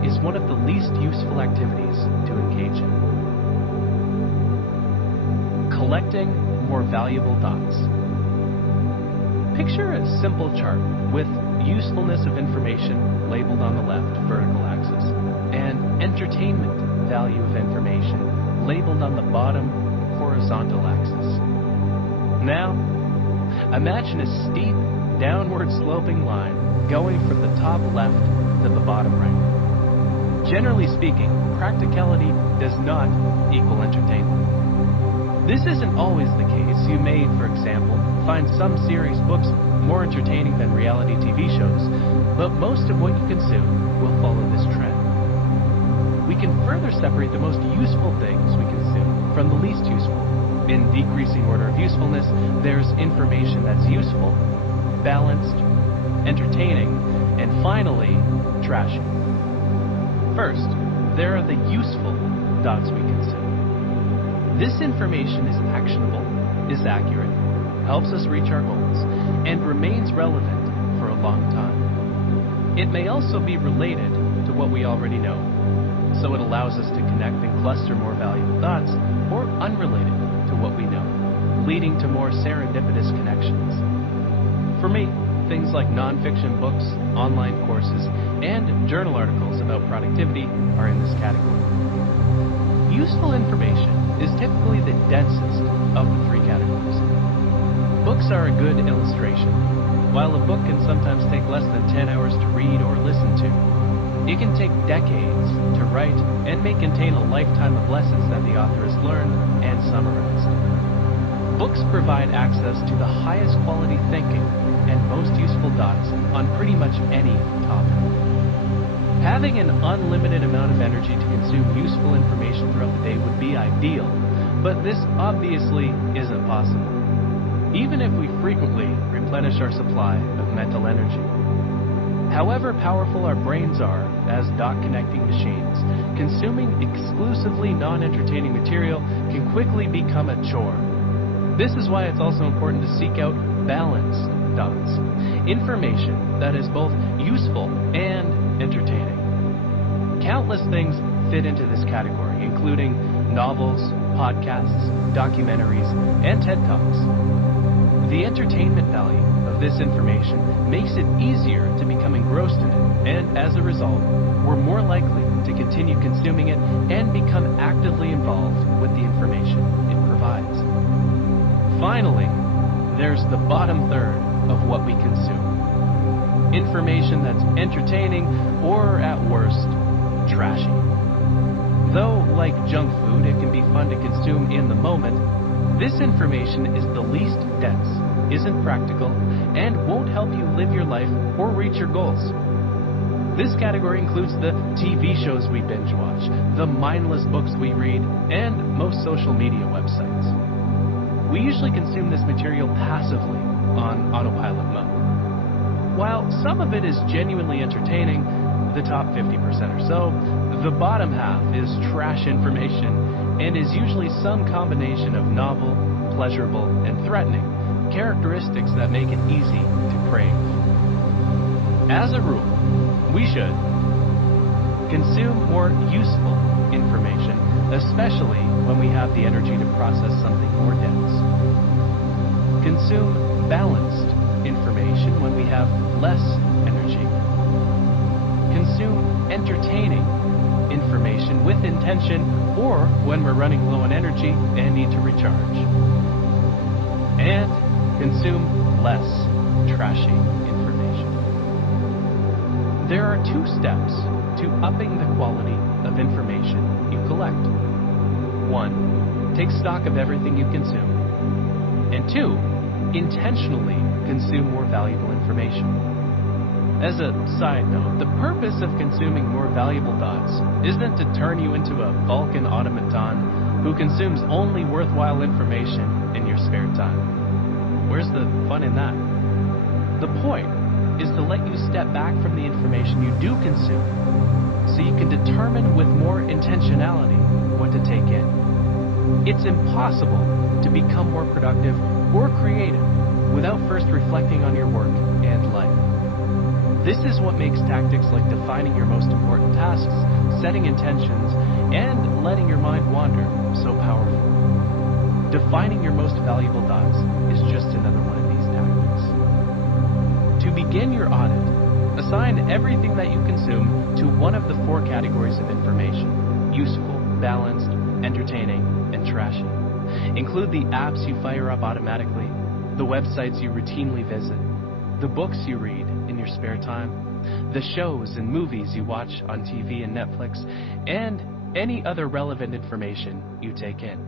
is one of the least useful activities to engage in. Collecting more valuable dots. Picture a simple chart with usefulness of information labeled on the left vertical axis and entertainment value of information labeled on the bottom horizontal axis. Now, imagine a steep downward sloping line going from the top left to the bottom right. Generally speaking, practicality does not equal entertainment. This isn't always the case. You may, for example, find some series books more entertaining than reality TV shows, but most of what you consume will follow this trend. We can further separate the most useful things we consume from the least useful. In decreasing order of usefulness, there's information that's useful, balanced, entertaining, and finally, trashy. First, there are the useful dots we consume. This information is actionable, is accurate, helps us reach our goals, and remains relevant for for a long time. It may also be related to what we already know, so it allows us to connect and cluster more valuable thoughts, or unrelated to what we know, leading to more serendipitous connections. For me, things like nonfiction books, online courses, and journal articles about productivity are in this category. Useful information is typically the densest of the three categories. Books are a good illustration. While a book can sometimes take less than 10 hours to read or listen to, it can take decades to write and may contain a lifetime of lessons that the author has learned and summarized. Books provide access to the highest quality thinking and most useful thoughts on pretty much any topic. Having an unlimited amount of energy to consume useful information throughout the day would be ideal, but this obviously isn't possible, even if we frequently replenish our supply of mental energy. However powerful our brains are as dot-connecting machines, consuming exclusively non-entertaining material can quickly become a chore. This is why it's also important to seek out balanced dots, information that is both useful and entertaining. Countless things fit into this category, including novels, podcasts, documentaries, and TED Talks. The entertainment value of this information makes it easier to become engrossed in it, and as a result, we're more likely to continue consuming it and become actively involved with the information it provides. Finally, there's the bottom third of what we consume. Information that's entertaining or, at worst, trashy. Though, like junk food, it can be fun to consume in the moment, this information is the least dense, isn't practical, and won't help you live your life or reach your goals. This category includes the TV shows we binge watch, the mindless books we read, and most social media websites. We usually consume this material passively on autopilot mode. While some of it is genuinely entertaining, the top 50% or so, the bottom half is trash information and is usually some combination of novel, pleasurable, and threatening characteristics that make it easy to crave. As a rule, we should consume more useful information, especially when we have the energy to process something more dense. Consume balanced information when we have less energy. Consume entertaining information with intention or when we're running low on energy and need to recharge. And consume less trashy information. There are two steps to upping the quality of information you collect. 1, take stock of everything you consume. And 2, intentionally consume more valuable information. As a side note, the purpose of consuming more valuable thoughts isn't to turn you into a Vulcan automaton who consumes only worthwhile information in your spare time. Where's the fun in that? The point is to let you step back from the information you do consume so you can determine with more intentionality what to take in. It's impossible to become more productive or creative without first reflecting on your work and life. This is what makes tactics like defining your most important tasks, setting intentions, and letting your mind wander so powerful. Defining your most valuable thoughts is just another one of these tactics. To begin your audit, assign everything that you consume to one of the 4 categories of information: useful, balanced, entertaining, and trashy. Include the apps you fire up automatically, the websites you routinely visit, the books you read in your spare time, the shows and movies you watch on TV and Netflix, and any other relevant information you take in.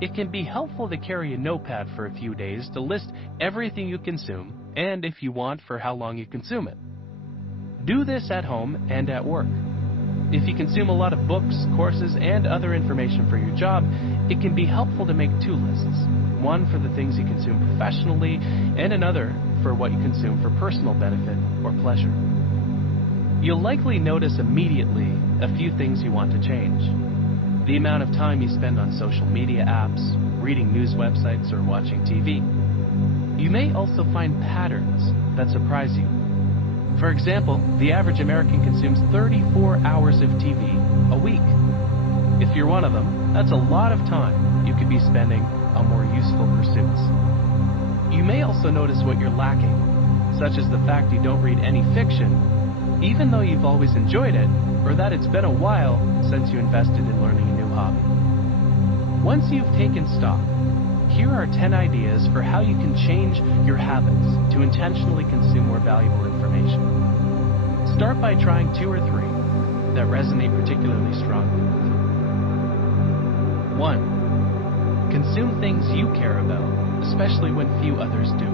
It can be helpful to carry a notepad for a few days to list everything you consume and, if you want, for how long you consume it. Do this at home and at work. If you consume a lot of books, courses, and other information for your job, it can be helpful to make 2 lists. One for the things you consume professionally, and another for what you consume for personal benefit or pleasure. You'll likely notice immediately a few things you want to change. The amount of time you spend on social media apps, reading news websites, or watching TV. You may also find patterns that surprise you. For example, the average American consumes 34 hours of TV a week. If you're one of them, that's a lot of time you could be spending on more useful pursuits. You may also notice what you're lacking, such as the fact you don't read any fiction, even though you've always enjoyed it, or that it's been a while since you invested in learning a new hobby. Once you've taken stock, here are 10 ideas for how you can change your habits to intentionally consume more valuable information. Start by trying 2 or 3 that resonate particularly strongly with you. 1. Consume things you care about, especially when few others do.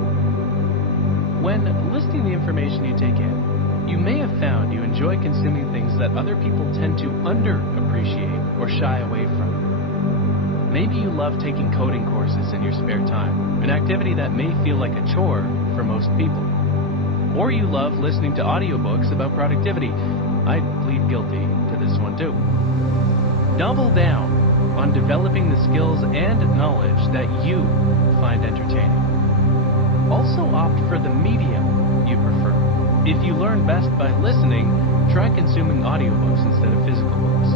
When listing the information you take in, you may have found you enjoy consuming things that other people tend to underappreciate or shy away from. Maybe you love taking coding courses in your spare time, an activity that may feel like a chore for most people. Or you love listening to audiobooks about productivity. I plead guilty to this one too. Double down on developing the skills and knowledge that you find entertaining. Also opt for the medium you prefer. If you learn best by listening, try consuming audiobooks instead of physical books.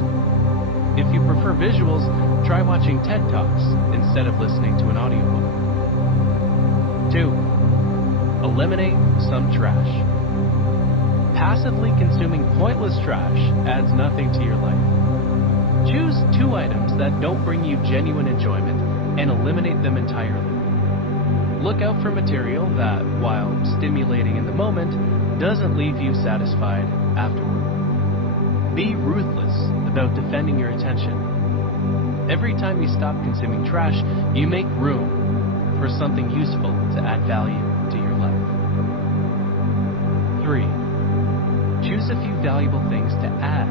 If you prefer visuals, try watching TED Talks instead of listening to an audiobook. 2. Eliminate some trash. Passively consuming pointless trash adds nothing to your life. Choose 2 items that don't bring you genuine enjoyment and eliminate them entirely. Look out for material that, while stimulating in the moment, doesn't leave you satisfied afterward. Be ruthless about defending your attention. Every time you stop consuming trash, you make room for something useful to add value to your life. 3. Choose a few valuable things to add.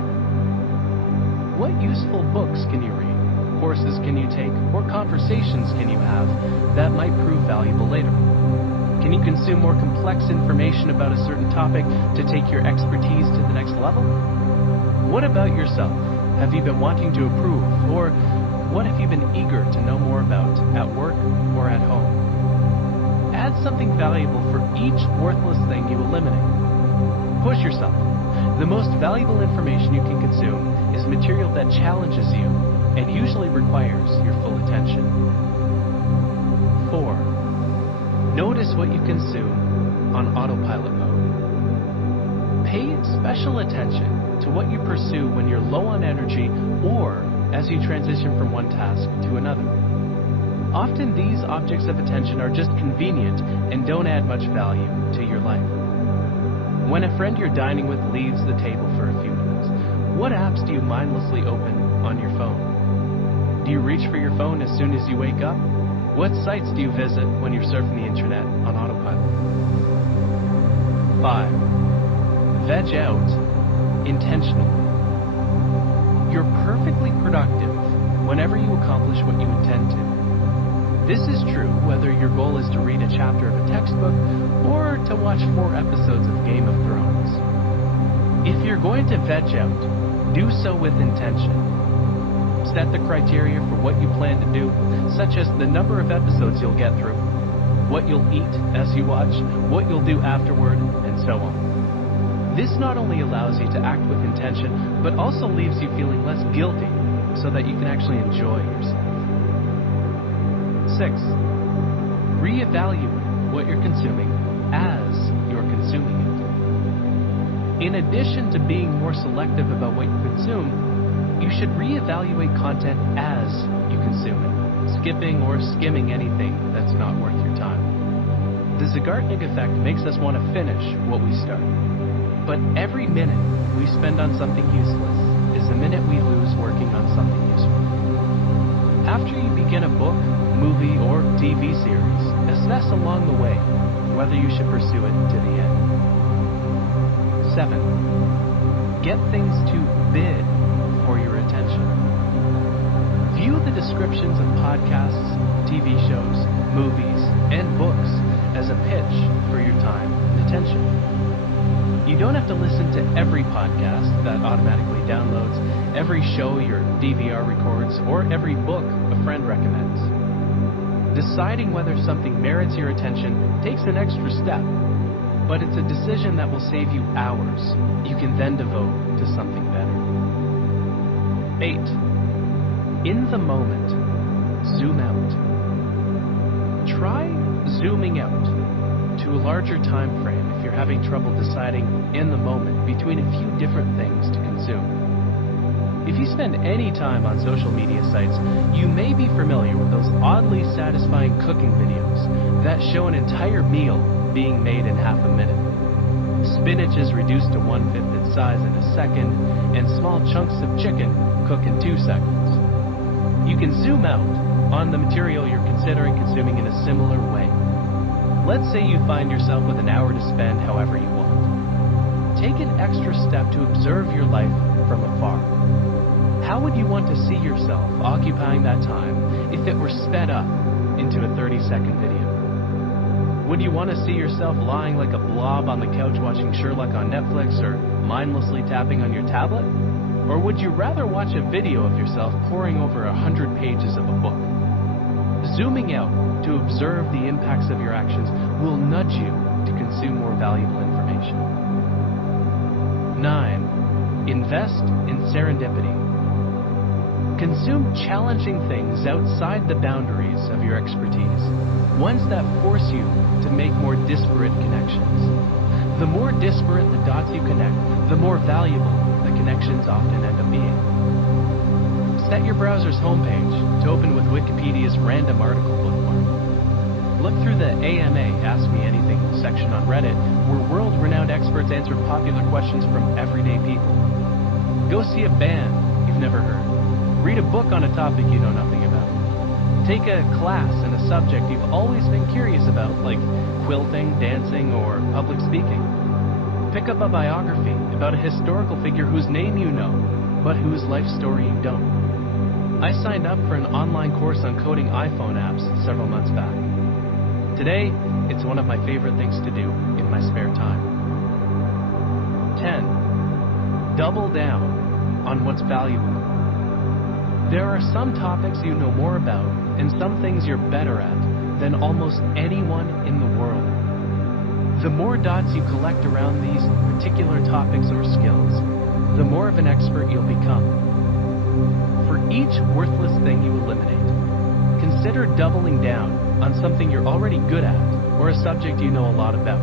What useful books can you read, courses can you take, or conversations can you have that might prove valuable later? Can you consume more complex information about a certain topic to take your expertise to the next level? What about yourself? Have you been wanting to improve, or what have you been eager to know more about at work or at home? Add something valuable for each worthless thing you eliminate. Push yourself. The most valuable information you can consume is material that challenges you and usually requires your full attention. 4. Notice what you consume on autopilot mode. Pay special attention to what you pursue when you're low on energy or as you transition from one task to another. Often these objects of attention are just convenient and don't add much value to your life. When a friend you're dining with leaves the table for a few minutes, what apps do you mindlessly open on your phone? Do you reach for your phone as soon as you wake up? What sites do you visit when you're surfing the internet on autopilot? 5. Veg out intentionally. You're perfectly productive whenever you accomplish what you intend to. This is true whether your goal is to read a chapter of a textbook or to watch 4 episodes of Game of Thrones. If you're going to veg out, do so with intention. Set the criteria for what you plan to do, such as the number of episodes you'll get through, what you'll eat as you watch, what you'll do afterward, and so on. This not only allows you to act with intention, but also leaves you feeling less guilty so that you can actually enjoy yourself. 6. Reevaluate what you're consuming as you're consuming it. In addition to being more selective about what you consume, you should reevaluate content as you consume it, skipping or skimming anything that's not worth your time. The Zeigarnik effect makes us want to finish what we start. But every minute we spend on something useless is a minute we lose working on something useful. After you begin a book, movie, or TV series, assess along the way whether you should pursue it to the end. 7. Get things to bid for your attention. View the descriptions of podcasts, TV shows, movies, and books as a pitch for your time and attention. You don't have to listen to every podcast that automatically downloads, every show your DVR records, or every book a friend recommends. Deciding whether something merits your attention takes an extra step, but it's a decision that will save you hours you can then devote to something better. 8. In the moment, zoom out. Try zooming out to a larger time frame if you're having trouble deciding in the moment between a few different things to consume. If you spend any time on social media sites, you may be familiar with those oddly satisfying cooking videos that show an entire meal being made in half a minute. Spinach is reduced to 1/5 its size in a second, and small chunks of chicken cook in 2 seconds. You can zoom out on the material you're considering consuming in a similar way. Let's say you find yourself with an hour to spend however you want. Take an extra step to observe your life from afar. How would you want to see yourself occupying that time if it were sped up into a 30-second video? Would you want to see yourself lying like a blob on the couch watching Sherlock on Netflix or mindlessly tapping on your tablet? Or would you rather watch a video of yourself poring over 100 pages of a book? Zooming out to observe the impacts of your actions will nudge you to consume more valuable information. 9. Invest in serendipity. Consume challenging things outside the boundaries of your expertise, ones that force you to make more disparate connections. The more disparate the dots you connect, the more valuable the connections often end up being. Set your browser's homepage to open with Wikipedia's random article bookmark. Look through the AMA Ask Me Anything section on Reddit, where world-renowned experts answer popular questions from everyday people. Go see a band you've never heard. Read a book on a topic you know nothing about. Take a class in a subject you've always been curious about, like quilting, dancing, or public speaking. Pick up a biography about a historical figure whose name you know, but whose life story you don't. I signed up for an online course on coding iPhone apps several months back. Today, it's one of my favorite things to do in my spare time. 10. Double down on what's valuable. There are some topics you know more about and some things you're better at than almost anyone in the world. The more dots you collect around these particular topics or skills, the more of an expert you'll become. For each worthless thing you eliminate, consider doubling down on something you're already good at or a subject you know a lot about.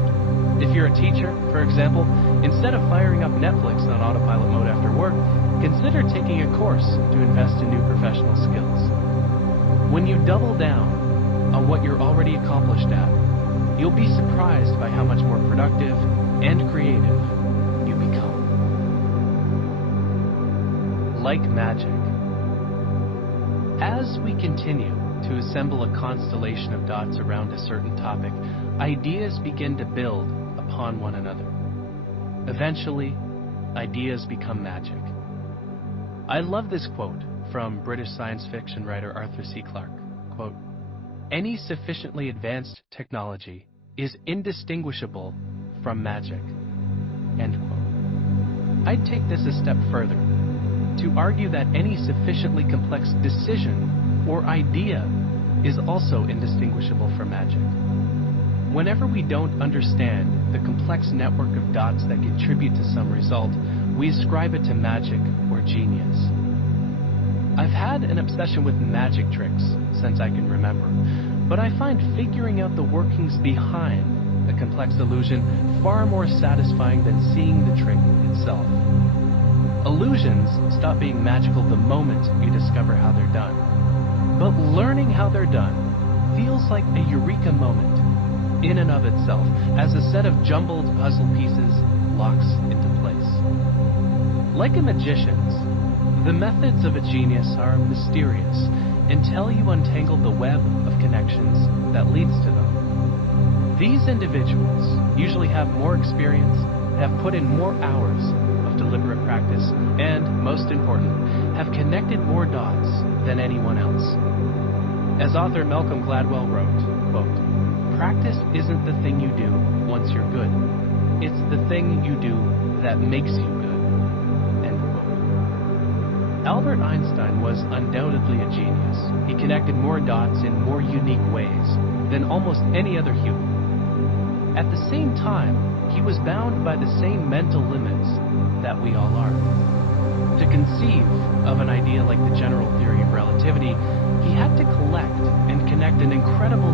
If you're a teacher, for example, instead of firing up Netflix on autopilot mode after work, consider taking a course to invest in new professional skills. When you double down on what you're already accomplished at, you'll be surprised by how much more productive and creative you become. Like magic. As we continue to assemble a constellation of dots around a certain topic, ideas begin to build upon one another. Eventually, ideas become magic. I love this quote from British science fiction writer Arthur C. Clarke. Quote, "Any sufficiently advanced technology is indistinguishable from magic." End quote. I'd take this a step further to argue that any sufficiently complex decision or idea is also indistinguishable from magic. Whenever we don't understand the complex network of dots that contribute to some result, we ascribe it to magic or genius. I've had an obsession with magic tricks since I can remember, but I find figuring out the workings behind a complex illusion far more satisfying than seeing the trick itself. Illusions stop being magical the moment you discover how they're done, but learning how they're done feels like a eureka moment in and of itself, as a set of jumbled puzzle pieces locks into place. Like a magician's, the methods of a genius are mysterious until you untangle the web of connections that leads to them. These individuals usually have more experience, have put in more hours of deliberate practice, and, most important, have connected more dots than anyone else. As author Malcolm Gladwell wrote, quote, "Practice isn't the thing you do once you're good. It's the thing you do that makes you good." End quote. Albert Einstein was undoubtedly a genius. He connected more dots in more unique ways than almost any other human. At the same time, he was bound by the same mental limits that we all are. To conceive of an idea like the general theory of relativity, he had to collect and connect an incredible